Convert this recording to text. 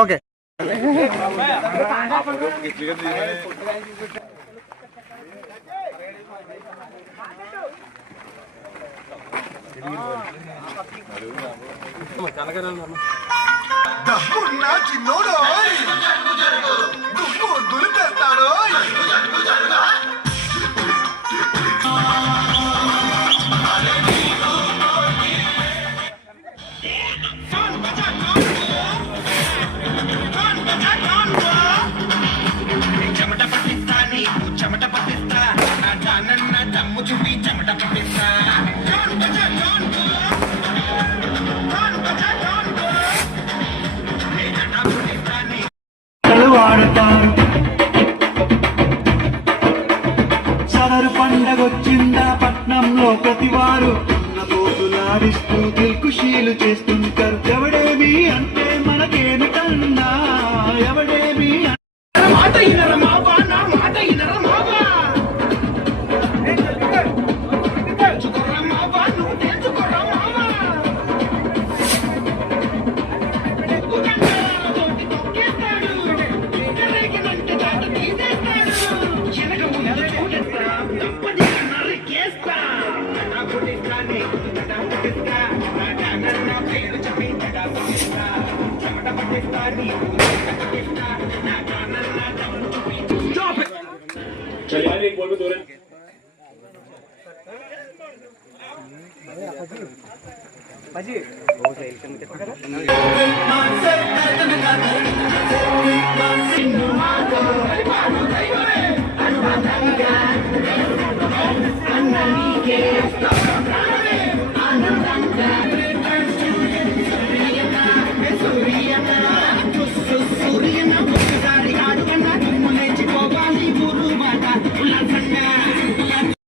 Okay దమ్మున్నా చిన్నోడు దుమ్ము దులిపేస్తాడు. చెమట పట్టిస్తా నీకు చెమట పట్టిస్తా నా దమ్ము చూపి చెమట పట్టిస్తా. వాడతారు సదరు పండగొచ్చిందా పట్నంలో ప్రతివారు పోతులాడిస్తూ దిల్కుషీలు చేస్తుంటారు. ఎవడేమి అంటే మనకేమిటన్నా ఎవడేమి మాట ఇనర మావా నా మాట ఇనర మావా తెలుసుకోరా మావా నువ్వు తెలుసుకోరా మావా चलिए यार एक बॉल पे 2 रन पाजी ओके एकदम कितना